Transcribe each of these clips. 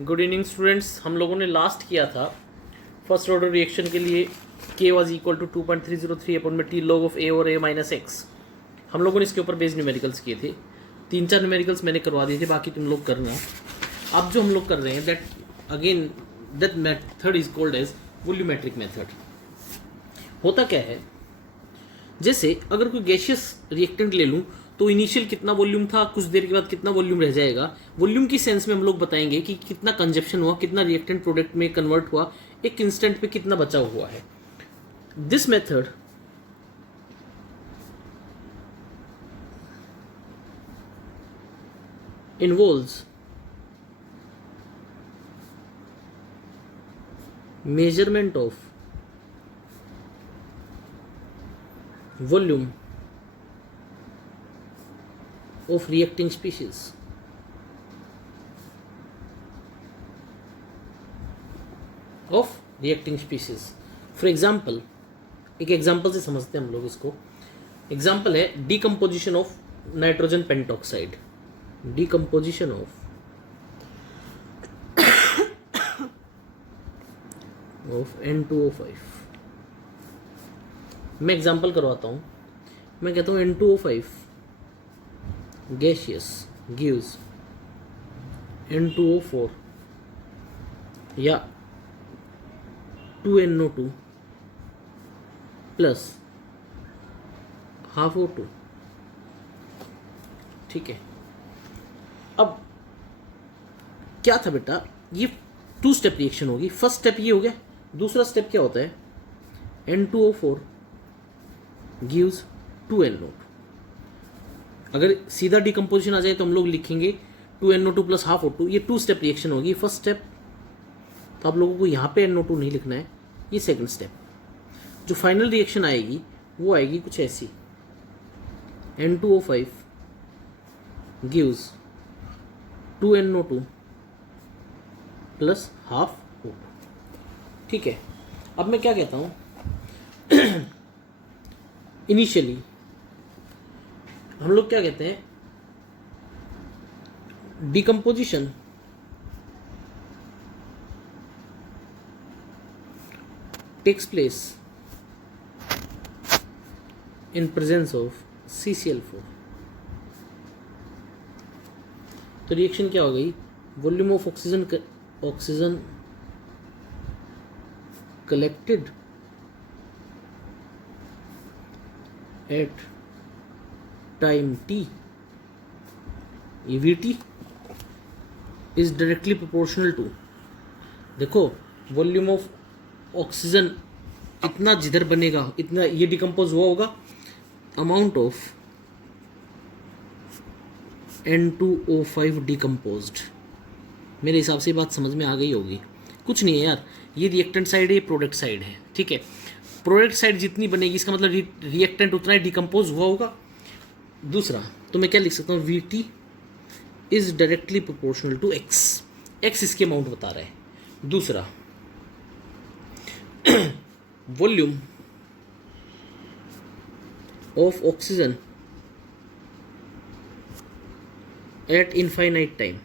Good evening students. हम लोगों ने लास्ट किया था फर्स्ट ऑर्डर रिएक्शन के लिए k was equal to 2.303 upon में t log ऑफ a और a माइनस एक्स। हम लोगों ने इसके ऊपर बेस्ड न्यूमेरिकल्स किए थे, 3-4 न्यूमेरिकल्स मैंने करवा दिए थे, बाकी तुम लोग करना। अब जो हम लोग कर रहे हैं that method is called as volumetric method. होता क्या है, जैसे अगर कोई गैसियस रिएक्टेंट ले लूँ तो इनिशियल कितना वॉल्यूम था, कुछ देर के बाद कितना वॉल्यूम रह जाएगा। वॉल्यूम की सेंस में हम लोग बताएंगे कि कितना कंजप्शन हुआ, कितना रिएक्टेंट प्रोडक्ट में कन्वर्ट हुआ, एक इंस्टेंट पे कितना बचा हुआ है। This method involves measurement of volume of reacting species. Of reacting species. For example, एक एग्जाम्पल से समझते हैं हम लोग इसको। एग्जाम्पल है decomposition of nitrogen pentoxide. Decomposition of N2O5। मैं एग्जाम्पल करवाता हूँ। मैं कहता हूँ N2O5 gaseous gives N2O4 या 2NO2 प्लस हाफ O2। ठीक है, अब क्या था बेटा, ये 2 स्टेप रिएक्शन होगी। फर्स्ट स्टेप ये हो गया, दूसरा स्टेप क्या होता है, N2O4 gives 2NO2। अगर सीधा डिकम्पोजिशन आ जाए तो हम लोग लिखेंगे 2NO2 प्लस हाफ O2। ये 2 स्टेप रिएक्शन होगी। फर्स्ट स्टेप तो आप लोगों को यहाँ पे NO2 नहीं लिखना है, ये सेकंड स्टेप। जो फाइनल रिएक्शन आएगी वो आएगी कुछ ऐसी, N2O5 gives 2NO2 plus half O2। ठीक है, अब मैं क्या कहता हूँ इनिशियली हम लोग क्या कहते हैं, decomposition takes place in presence of CCl4। तो रिएक्शन क्या हो गई, volume of oxygen collected at time t EVT is directly proportional to, देखो वॉल्यूम ऑफ ऑक्सीजन इतना जिधर बनेगा इतना ये डिकम्पोज हुआ होगा, अमाउंट ऑफ N2O5 डिकम्पोज्ड। मेरे हिसाब से बात समझ में आ गई होगी। कुछ नहीं है यार, ये रिएक्टेंट साइड है, ये प्रोडक्ट साइड है। ठीक है, प्रोडक्ट साइड जितनी बनेगी इसका मतलब रिएक्टेंट उतना ही डिकम्पोज हुआ होगा। दूसरा तो मैं क्या लिख सकता हूँ, VT is directly proportional to X। X इसके अमाउंट बता रहा है। दूसरा volume of oxygen at infinite time,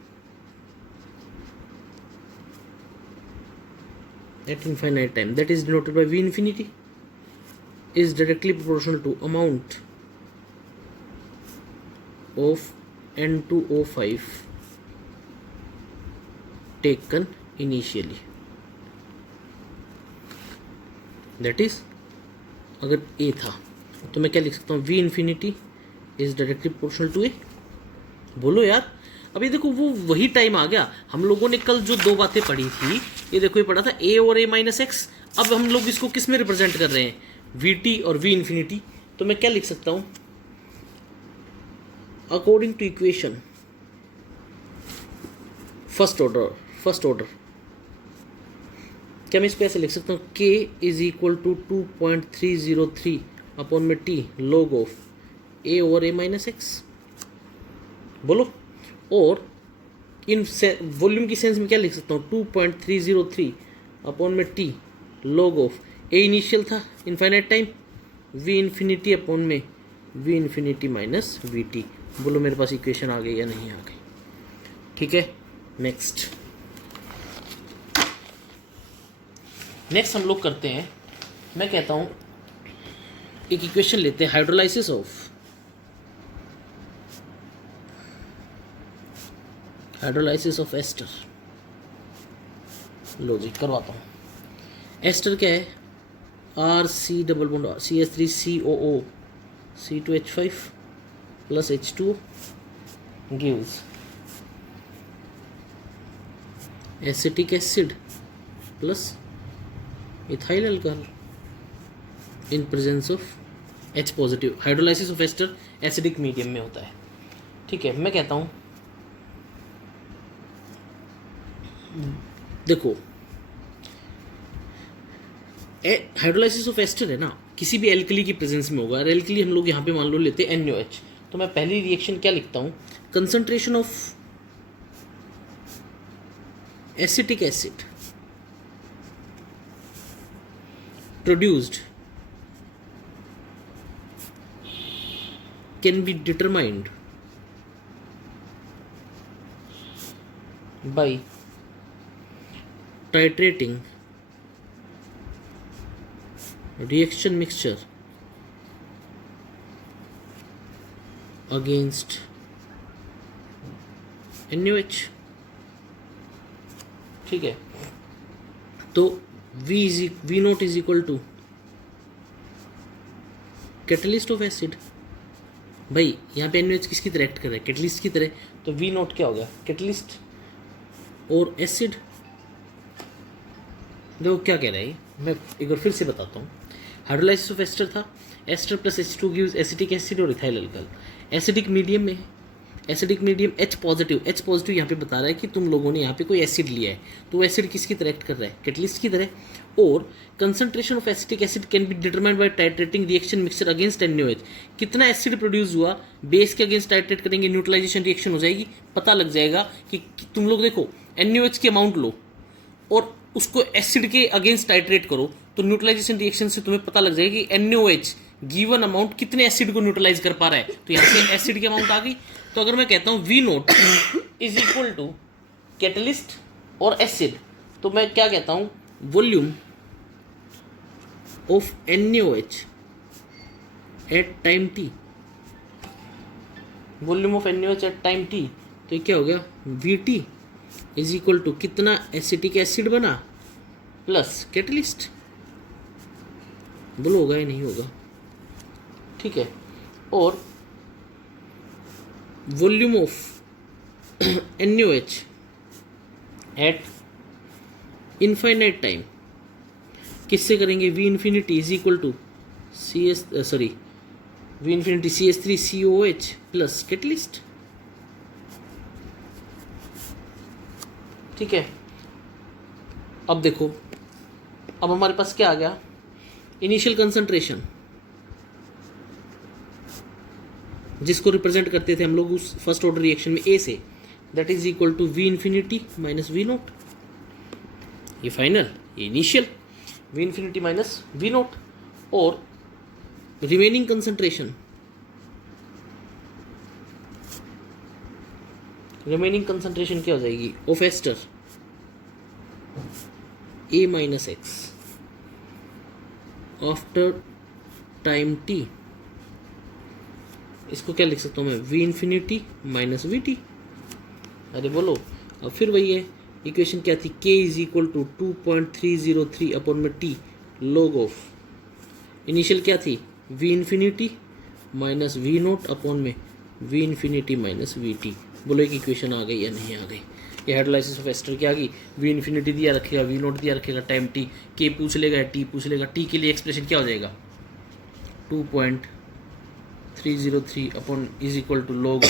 that is denoted by V infinity is directly proportional to amount of N2O5 taken initially, that is अगर A था तो मैं क्या लिख सकता हूँ, V infinity is directly proportional to A। बोलो यार, अभी देखो वो वही टाइम आ गया। हम लोगों ने कल जो 2 बातें पढ़ी थी, ये देखो ये पढ़ा था A और A माइनस एक्स। अब हम लोग इसको किस में रिप्रेजेंट कर रहे हैं, VT और V infinity। तो मैं क्या लिख सकता हूँ, according to equation first order क्या मैं इस पे ऐसे लिख सकता हूँ, K is equal to 2.303 upon में T log of A over A minus x. बोलो, और इन वॉल्यूम की सेंस में क्या लिख सकता हूँ, 2.303 अपॉन में T log of A initial था infinite time, V infinity upon में V इन्फिनिटी माइनस VT। बोलो मेरे पास इक्वेशन आ गई या नहीं आ गई। ठीक है, नेक्स्ट नेक्स्ट हम लोग करते हैं, मैं कहता हूँ एक इक्वेशन लेते हैं, हाइड्रोलाइसिस ऑफ एस्टर। लो जी करवाता हूँ। एस्टर क्या है, RC double bond CH3COO C2H5 plus H2 gives acetic acid plus ethyl alcohol in presence of H positive. Hydrolysis of ester acidic medium में होता है। ठीक है, मैं कहता हूँ देखो, हाइड्रोलाइसिस ऑफ एस्टर है ना, किसी भी एल्कली की प्रेजेंस में होगा। और एल्कली हम लोग यहाँ पे मान लो लेते हैं NaOH, तो मैं पहली रिएक्शन क्या लिखता हूँ, concentration of acetic acid produced can be determined by titrating reaction mixture against NaOH। ठीक है, तो V nought is equal to catalyst of acid. भाई यहाँ पे NaOH किसकी तरह एक्ट कर रहा है, कैटलिस्ट की तरह, तो V नोट क्या हो गया, कैटलिस्ट और एसिड। देखो क्या कह रहा है, मैं एक बार फिर से बताता हूँ। हाइड्रोलाइसिस ऑफ एस्टर था, ester plus H2 gives acetic acid और इथाइल अल्कोहल। एसिडिक मीडियम में है, एसिडिक मीडियम H पॉजिटिव यहाँ पे बता रहा है कि तुम लोगों ने यहाँ पे कोई एसिड लिया है, तो एसिड किसकी तरह एक्ट कर रहा है, कैटलिस्ट की तरह। और concentration of acetic acid can be determined by titrating reaction mixture against NaOH। कितना एसिड प्रोड्यूस हुआ, बेस के अगेंस्ट टाइट्रेट करेंगे, न्यूट्रलाइजेशन रिएक्शन हो जाएगी, पता लग जाएगा कि तुम लोग देखो NaOH की अमाउंट लो और उसको एसिड के अगेंस्ट टाइट्रेट करो, तो न्यूट्रलाइजेशन रिएक्शन से तुम्हें पता लग जाएगा कि NaOH गिवन अमाउंट कितने एसिड को न्यूट्रलाइज कर पा रहा है। तो यहाँ से एसिड की अमाउंट आ गई। तो अगर मैं कहता हूँ V nought is equal to catalyst और एसिड, तो मैं क्या कहता हूँ, volume of NaOH at time t, volume of NaOH at time t, तो ये क्या हो गया, VT इज इक्वल टू कितना एसिटिक एसिड बना प्लस कैटलिस्ट। बोलो होगा या नहीं होगा, ठीक है। और volume of NaOH at infinite time किससे करेंगे, V infinity is equal to V infinity CH3COOH plus catalyst. ठीक है, अब देखो, अब हमारे पास क्या आ गया, इनिशियल कंसंट्रेशन जिसको रिप्रेजेंट करते थे हम लोग उस फर्स्ट ऑर्डर रिएक्शन में A से, that is equal to V infinity minus V nought. ये फाइनल, ये initial, V infinity minus V nought. और रिमेनिंग कंसंट्रेशन, क्या हो जाएगी, of ester A minus X after time t। इसको क्या लिख सकता हूँ मैं, V इन्फिनिटी माइनस VT। अरे बोलो, अब फिर वही है, इक्वेशन क्या थी, K is equal to 2.303 upon में T लॉग ऑफ, इनिशियल क्या थी, V infinity minus V nought upon में V इन्फिनिटी माइनस VT। बोलो एक इक्वेशन आ गई या नहीं आ गई। ये हाइड्रोलाइसिस ऑफ एस्टर की आ गई, V इन्फिनिटी दिया रखेगा, V नोट दिया रखेगा, टाइम t, K पूछ लेगा, T पूछ लेगा, T के लिए एक्सप्रेशन क्या हो जाएगा, 2.303 upon is equal to log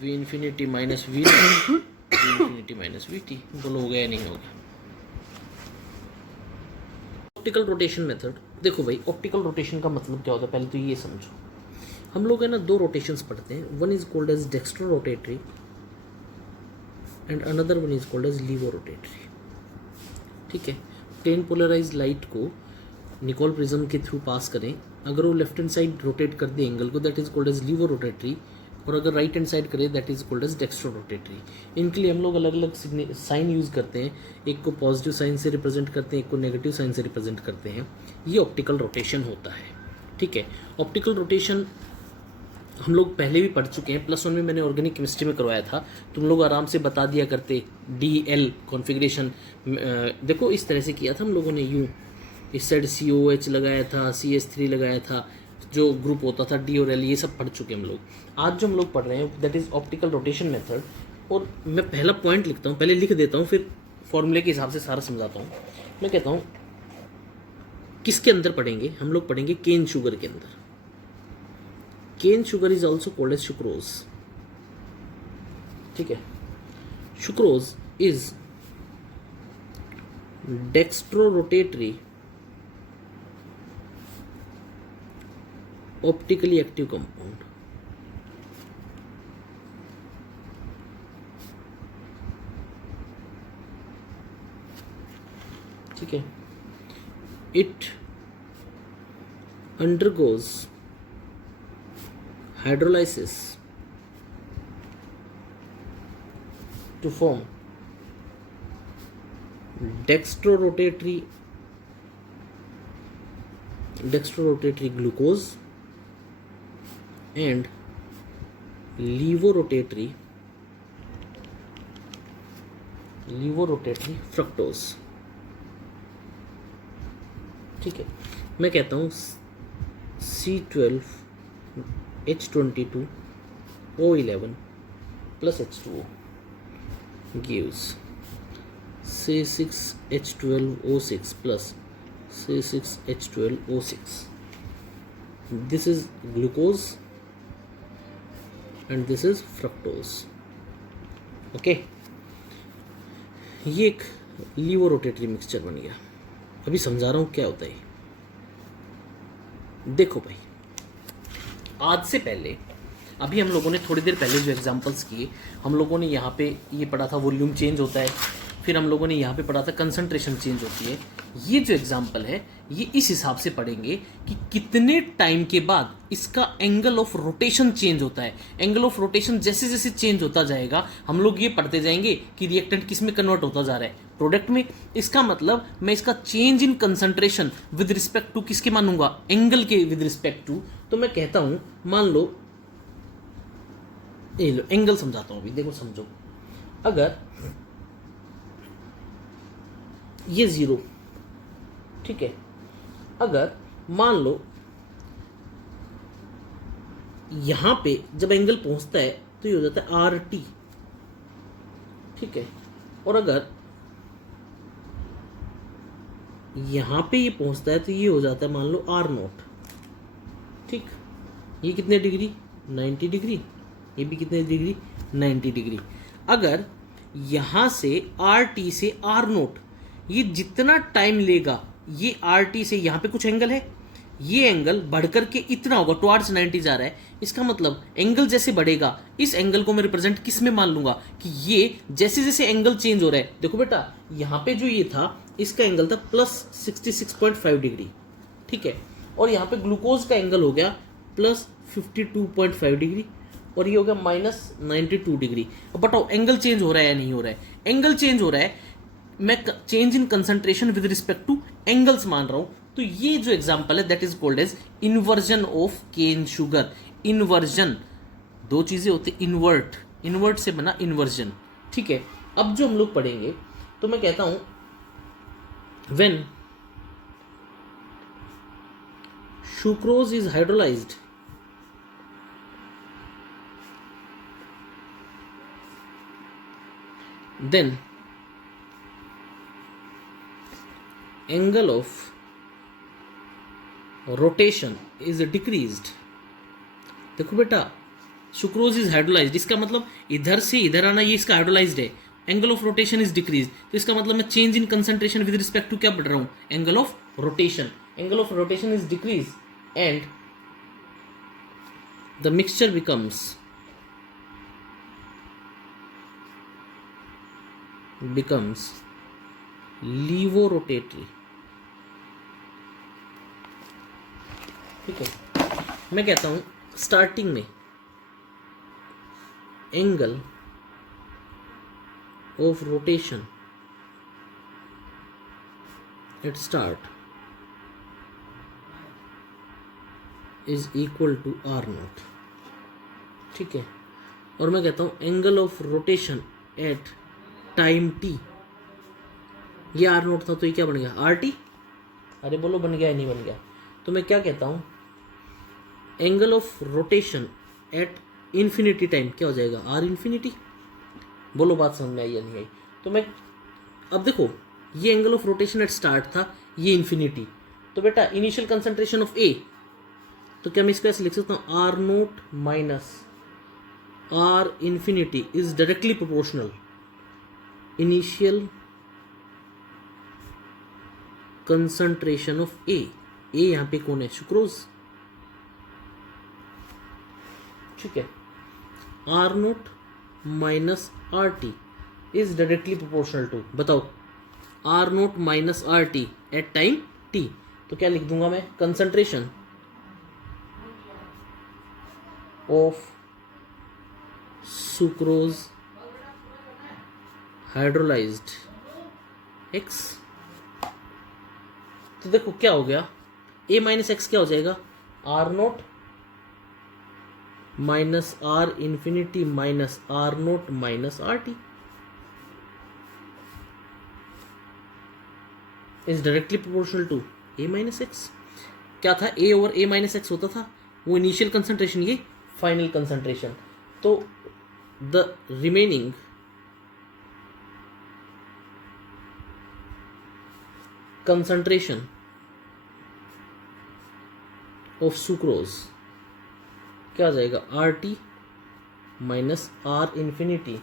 V infinity minus V nought V infinity minus VT। बोलो हो गया या नहीं हो गया। ऑप्टिकल रोटेशन मेथड, देखो भाई ऑप्टिकल रोटेशन का मतलब क्या होता है, पहले तो ये समझो। हम लोग है ना दो रोटेशंस पढ़ते हैं, one is called as dextrorotatory and another one is called as levorotatory. ठीक है, प्लेन पोलराइज लाइट को निकोल प्रिज्म के थ्रू पास करें, अगर वो लेफ्ट हैंड साइड रोटेट कर दे एंगल को, that is called as levorotatory, और अगर राइट हैंड साइड करें that is called as dextrorotatory. इनके लिए हम लोग अलग अलग साइन यूज़ करते हैं, एक को पॉजिटिव साइन से रिप्रेजेंट करते हैं, एक को नेगेटिव साइन से रिप्रेजेंट करते हैं। ये ऑप्टिकल रोटेशन होता है, ठीक है। ऑप्टिकल रोटेशन हम लोग पहले भी पढ़ चुके हैं, +1 में मैंने ऑर्गेनिक केमिस्ट्री में करवाया था, तुम लोग आराम से बता दिया करते। DL कॉन्फ़िगरेशन देखो इस तरह से किया था हम लोगों ने, यूँ इस साइड COH लगाया था, CH3 लगाया था, जो ग्रुप होता था D और L, ये सब पढ़ चुके हम लोग। आज जो हम लोग पढ़ रहे हैं that is optical rotation method. और मैं पहला पॉइंट लिखता हूँ, पहले लिख देता हूँ, फिर फॉर्मूले के हिसाब से सारा समझाता हूँ। मैं कहता हूँ किसके अंदर पढ़ेंगे हम लोग, पढ़ेंगे केन शुगर के अंदर। Cane sugar is also called as sucrose, ठीक है। Sucrose is dextrorotatory optically active compound, ठीक है। It undergoes hydrolysis to form dextrorotatory glucose and levorotatory fructose, ठीक है। मैं कहता हूँ C12H22O11 plus H2O gives C6H12O6 plus C6H12O6. This is glucose and this is fructose, okay. ये एक लीवोरोटेटरी mixture बन गया। अभी समझा रहा हूँ क्या होता है। देखो भाई, आज से पहले अभी हम लोगों ने थोड़ी देर पहले जो एग्जांपल्स किए, हम लोगों ने यहाँ पे ये पढ़ा था वॉल्यूम चेंज होता है, फिर हम लोगों ने यहाँ पे पढ़ा था कंसंट्रेशन चेंज होती है। ये जो एग्जांपल है ये इस हिसाब से पढ़ेंगे कि कितने टाइम के बाद इसका एंगल ऑफ रोटेशन चेंज होता है। एंगल ऑफ रोटेशन जैसे जैसे चेंज होता जाएगा हम लोग ये पढ़ते जाएंगे कि रिएक्टेंट किस में कन्वर्ट होता जा रहा है, प्रोडक्ट में। इसका मतलब मैं इसका change in concentration with respect to किसके मानूंगा, एंगल के विद रिस्पेक्ट टू। तो मैं कहता हूं मान लो, ये लो एंगल समझाता हूं अभी, देखो समझो। अगर ये 0, ठीक है, अगर मान लो यहां पे जब एंगल पहुंचता है तो ये हो जाता है RT, ठीक है। और अगर यहां पे ये पहुंचता है तो ये हो जाता है मान लो R0, ठीक। ये कितने डिग्री, 90 डिग्री। ये भी कितने डिग्री, 90 डिग्री। अगर यहां से RT से R0 ये जितना टाइम लेगा, ये RT से यहाँ पे कुछ एंगल है, ये एंगल बढ़कर के इतना होगा, टुवार्ड्स 90 जा रहा है। इसका मतलब एंगल जैसे बढ़ेगा, इस एंगल को मैं रिप्रेजेंट किस में मान लूंगा कि ये जैसे जैसे एंगल चेंज हो रहा है। देखो बेटा, यहाँ पे जो ये था इसका एंगल था +66.5 डिग्री, ठीक है। और यहाँ पे ग्लूकोज का एंगल हो गया +52.5 डिग्री, और ये हो गया -92 डिग्री। अब बताओ एंगल चेंज हो रहा है या नहीं हो रहा है? एंगल चेंज हो रहा है। मैं change in concentration with respect to angles मान रहा हूं। तो ये जो एग्जांपल है that is called as inversion of cane sugar. Inversion, दो चीजें होती, इन्वर्ट, इन्वर्ट से बना इन्वर्जन, ठीक है। अब जो हम लोग पढ़ेंगे तो मैं कहता हूं when sucrose is hydrolysed, then angle of rotation is decreased। देखो बेटा, सुक्रोज इज हाइड्रोलाइज्ड, इसका मतलब इधर से इधर आना, ये इसका हाइड्रोलाइज्ड है। Angle of rotation is decrease, तो इसका मतलब मैं change in concentration with respect to क्या पढ़ रहा हूं, angle of rotation. Angle of rotation is decrease and the mixture becomes levorotatory, ठीक है। मैं कहता हूं स्टार्टिंग में angle of rotation at start is equal to r nought, ठीक है। और मैं कहता हूँ angle of rotation at time t, ये आर नॉट था तो ये क्या बन गया आर टी। अरे बोलो बन गया या नहीं बन गया। तो मैं क्या कहता हूँ angle of rotation at infinity time क्या हो जाएगा आर इन्फिनिटी। बोलो बात समझ में आई या नहीं आई। तो मैं अब देखो ये angle of rotation at start था, ये इन्फिनिटी, तो बेटा इनिशियल कंसंट्रेशन ऑफ ए, तो क्या मैं इसको ऐसे लिख सकता हूँ R note minus are infinity is directly proportional initial concentration of A. A यहां पे कौन है सुक्रोज, ठीक है। Are note minus R T is directly proportional to, बताओ R note minus R T at time T, तो क्या लिख दूंगा मैं concentration of sucrose hydrolysed X. तो देखो क्या हो गया ए माइनस एक्स क्या हो जाएगा r note minus are infinity minus r note minus R T is directly proportional to a minus x. क्या था a over a minus x होता था वो इनिशियल कंसंट्रेशन, ये फाइनल कंसंट्रेशन। तो the remaining concentration of sucrose क्या हो जाएगा r T minus are infinity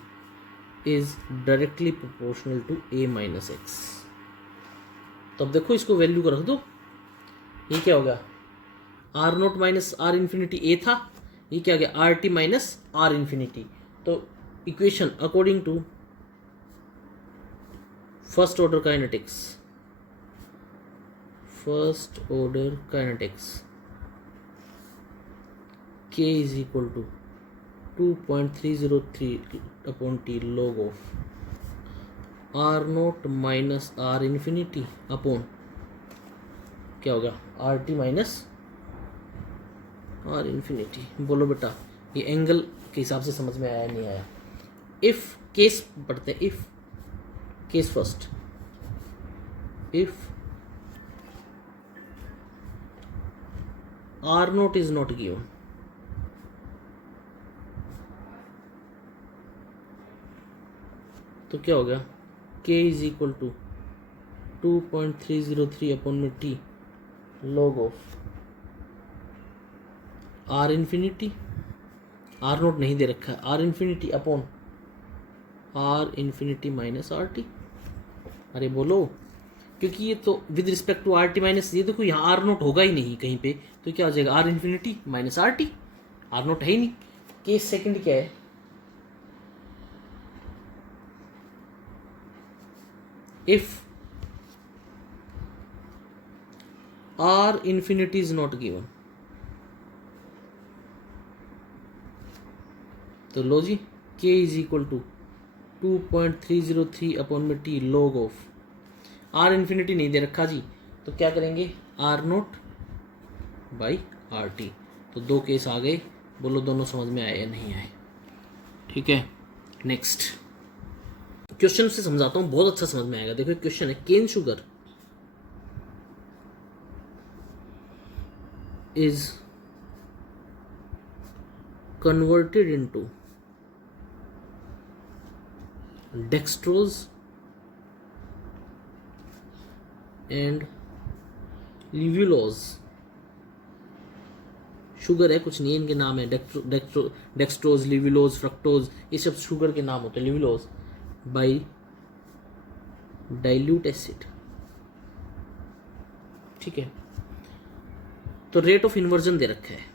is directly proportional to a minus x. तो अब देखो इसको वैल्यू को रख दो, ये क्या होगा R note minus are infinity A था, ये क्या हो गया R T minus are infinity. तो equation according to first order kinetics k is equal to 2.303 upon t log of r naught minus r infinity upon क्या होगा r T minus are infinity. बोलो बेटा ये एंगल के हिसाब से समझ में आया नहीं आया। इफ केस पढ़ते हैं, if case first, if r nought is not given, तो क्या हो गया k is equal to 2.303 upon में t log of r infinity, r nought नहीं दे रखा है, r infinity upon r infinity minus are t. अरे बोलो क्योंकि ये तो with respect to r T minus, ये देखो यहाँ आर नोट होगा ही नहीं कहीं पे, तो क्या हो जाएगा r infinity minus are t, r nought है ही नहीं। केस सेकंड क्या है if r infinity is not given, तो लो जी k is equal to 2.303 upon में t log of r infinity नहीं दे रखा जी, तो क्या करेंगे r note by R T. तो दो केस आ गए, बोलो दोनों समझ में आए या नहीं आए। ठीक है नेक्स्ट क्वेश्चन से समझाता हूँ, बहुत अच्छा समझ में आएगा। देखो क्वेश्चन है cane sugar is converted into dextrose and levulose. Sugar है कुछ नहीं, इनके नाम है डेक्सट्रोज, लिव्युलोज, फ्रक्टोज, ये सब शुगर के नाम होते हैं। लिव्युलोज बाई डाइल्यूट एसिड, ठीक है। तो रेट ऑफ इन्वर्जन दे रखा है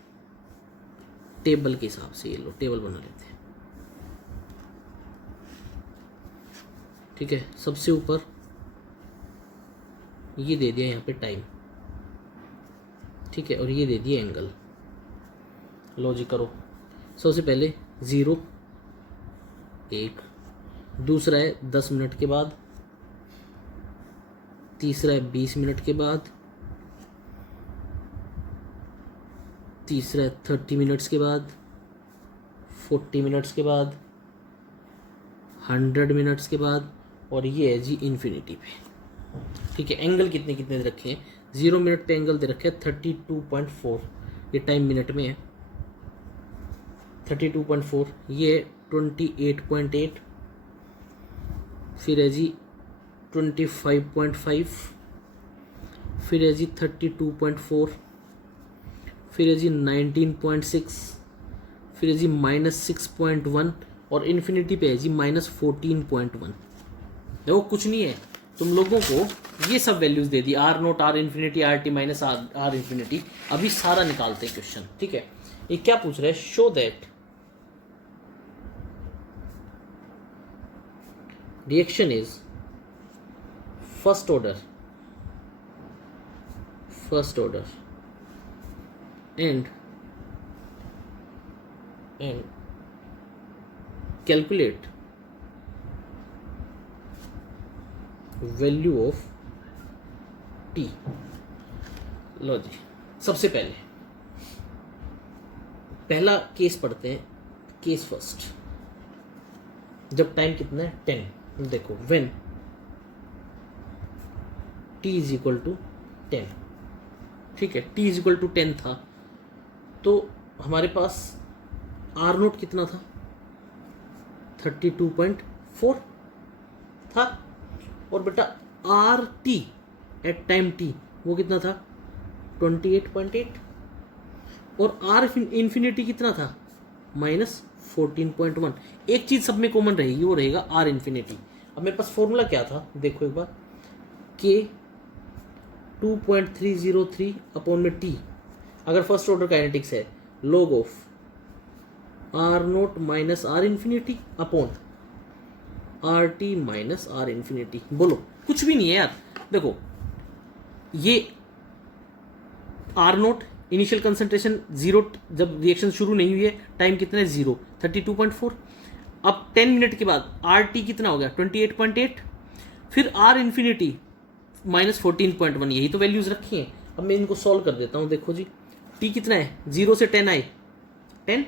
टेबल के हिसाब से, ये लो टेबल बना लेते हैं, ठीक है। सबसे ऊपर ये दे दिया यहाँ पे टाइम, ठीक है, और ये दे दिया एंगल। लो जी करो, सबसे पहले 0 एक, दूसरा है 10 मिनट के बाद, तीसरा है 20 मिनट के बाद, तीसरा है 30 मिनट्स के बाद, 40 मिनट्स के बाद, 100 मिनट्स के बाद, और ये है जी इन्फिनिटी पे। ठीक है, एंगल कितने कितने दे रखे हैं, 0 मिनट पे एंगल दे रखे हैं 32.4, ये टाइम मिनट में है 32.4, ये 28.8, फिर है जी 25.5, फिर है जी 32.4, फिर है जी 19.6, फिर है जी -6.1, और इन्फिनिटी पे है जी -14.1। देखो कुछ नहीं है, तुम लोगों को ये सब वैल्यूज दे दी, r nought, r infinity, r T minus are infinity. अभी सारा निकालते हैं क्वेश्चन। ठीक है, ये क्या पूछ रहा है, show that reaction is first order and calculate value of t। लो जी, सबसे पहला केस पढ़ते हैं, केस फर्स्ट। जब टाइम कितना है 10, देखो when t is equal to 10। ठीक है, t इज इक्वल टू 10 था, तो हमारे पास आर नोट कितना था, 32.4 था, और बेटा r T at time t वो कितना था, 28.8, और आर इन्फिनिटी कितना था, -14.1। एक चीज सब में कॉमन रहेगी, वो रहेगा आर इन्फिनिटी। अब मेरे पास फॉर्मूला क्या था, देखो एक बार, के 2.303 अपॉन में टी, अगर फर्स्ट ऑर्डर काइनेटिक्स है, log of r note minus are infinity upon r T minus are infinity. बोलो, कुछ भी नहीं है यार। देखो ये आर नोट इनिशियल कंसंट्रेशन 0, जब रिएक्शन शुरू नहीं हुई है, टाइम कितना है 0, 32.4। अब 10 मिनट के बाद आर टी कितना हो गया, 28.8, फिर आर इन्फिनिटी -14.1। यही तो वैल्यूज रखी हैं। अब मैं इनको सॉल्व कर देता हूँ। देखो जी, टी कितना है, 0 से 10 आए 10,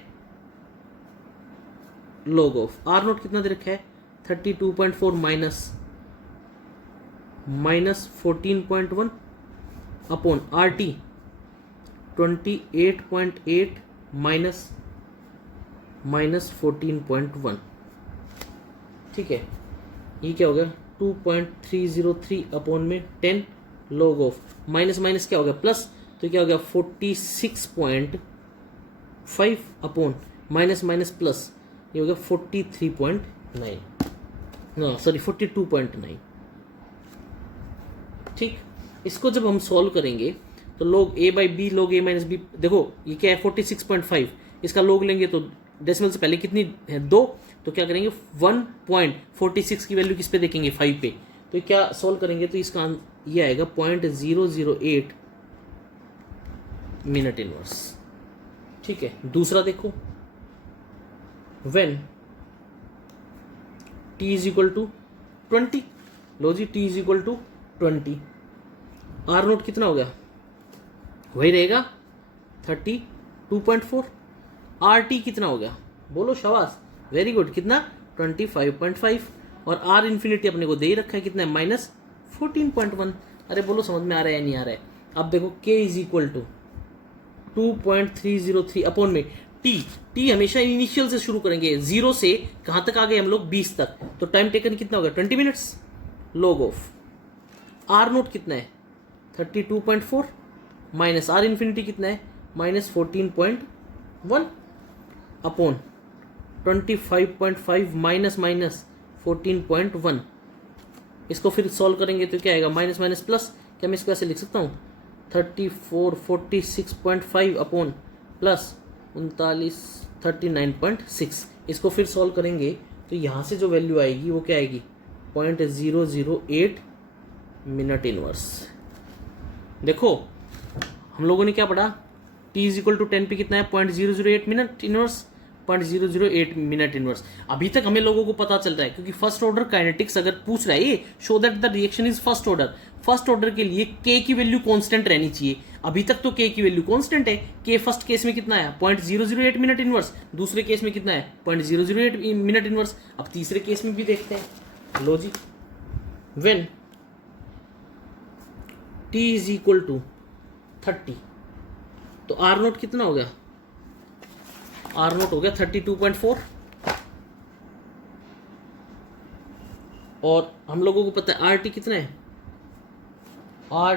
log ऑफ आर नोट कितना दे रखा है, 32.4 -14.1 अपॉन आर टी 28.8 -14.1। ठीक है, ये क्या हो गया, 2.303 अपॉन में 10 log ऑफ माइनस माइनस क्या हो गया प्लस, तो क्या हो गया 46.5 अपॉन माइनस माइनस प्लस, ये हो गया 43.9, नो सॉरी 42.9। ठीक, इसको जब हम सॉल्व करेंगे तो log a by b log a minus b, देखो ये क्या है 46.5, इसका log लेंगे तो डेसिमल से पहले कितनी है 2, तो क्या करेंगे 1.46 की वैल्यू किस पे देखेंगे 5 पे, तो क्या सॉल्व करेंगे तो इसका ये आएगा 0.008 मिनट इनवर्स। ठीक है, दूसरा देखो, when t is equal to 20, लो जी t is equal to 20, r nought कितना हो गया, वही रहेगा 32.4, आर टी कितना हो गया, बोलो शाबाश, वेरी गुड, कितना 25.5, और आर इन्फिनिटी अपने को दे ही रखा है कितना है, -14.1। अरे बोलो समझ में आ रहा है या नहीं आ रहा है। अब देखो k is equal to 2.303 upon में टी हमेशा इनिशियल से शुरू करेंगे, 0 से कहाँ तक आ गए हम लोग 20 तक, तो टाइम टेकन कितना होगा 20 minutes, log of r nought कितना है 32.4 माइनस आर इन्फिनिटी कितना है -14.1 अपॉन 25.5 माइनस माइनस 14.1। इसको फिर सॉल्व करेंगे तो क्या आएगा, माइनस माइनस प्लस, क्या मैं इसको ऐसे लिख सकता हूँ 46.5 अपॉन प्लस 39.6। इसको फिर सॉल्व करेंगे तो यहाँ से जो वैल्यू आएगी वो क्या आएगी 0.008 मिनट इनवर्स। देखो हम लोगों ने क्या पढ़ा, t इज इक्वल टू 10 पे कितना है 0.008 मिनट इनवर्स, 0.008 मिनट इनवर्स। अभी तक हमें लोगों को पता चल रहा है क्योंकि फर्स्ट ऑर्डर काइनेटिक्स अगर पूछ रहा है ये show that the reaction is first order. First order के लिए के की वैल्यू कांस्टेंट रहनी चाहिए। अभी तक तो के की वैल्यू कांस्टेंट है। के फर्स्ट केस में कितना है 0.008 मिनट इनवर्स, दूसरे केस में कितना है 0.008 मिनट इनवर्स। अब तीसरे केस में भी देखते हैं। लो जी, when t is equal to 30 तो आर नोट कितना हो गया, आर नोट हो गया 32.4। और हम लोगों को पता है आर टी कितना है, आर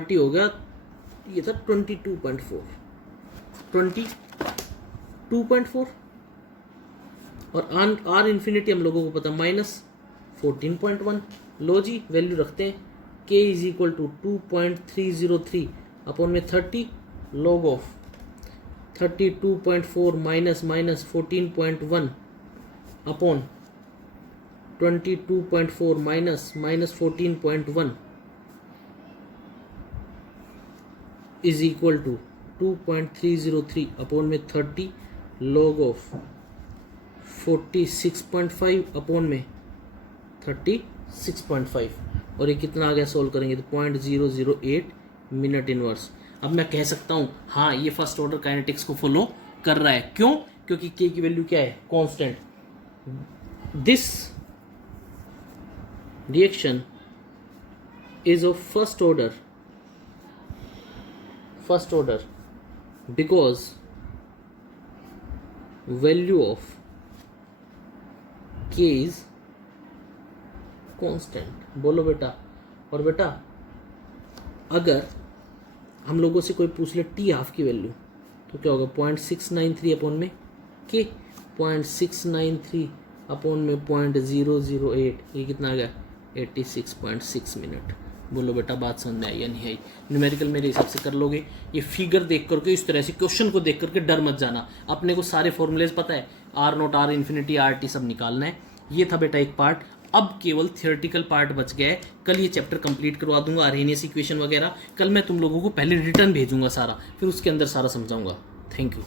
टी हो गया ये था 22.4 और आर इन्फिनिटी हम लोगों को पता -14.1। लो जी, वैल्यू रखते हैं। k is equal to 2.303 upon में 30 log of 32.4 minus 14.1 upon 22.4 minus 14.1 is equal to 2.303 upon में 30 log ऑफ 46.5 अपॉन में 36.5 और ये कितना आ गया सॉल्व करेंगे तो 0.008 मिनट इनवर्स। अब मैं कह सकता हूँ हाँ ये फर्स्ट ऑर्डर काइनेटिक्स को फॉलो कर रहा है। क्यों? क्योंकि के की वैल्यू क्या है, constant. This reaction is of first order because value of के इज कांस्टेंट। बोलो बेटा। और बेटा अगर हम लोगों से कोई पूछ ले टी हाफ की वैल्यू तो क्या होगा 0.693 अपॉन में के 0.693 अपॉन में 0.008 ये कितना आ गया 86.6 मिनट। बोलो बेटा बात समझ में आई या नहीं आई? न्यूमेरिकल मेरे हिसाब से कर लोगे। ये फिगर देख करके इस तरह से क्वेश्चन को देख करके डर मत जाना। अपने को सारे फॉर्मूलेज पता है, are nought r infinity r t सब निकालना है। ये था बेटा एक पार्ट। अब केवल थियोरेटिकल पार्ट बच गया है। कल ये चैप्टर कंप्लीट करवा दूंगा, अरेनियस इक्वेशन वगैरह। कल मैं तुम लोगों को पहले रिटर्न भेजूंगा सारा, फिर उसके अंदर सारा समझाऊंगा। Thank you.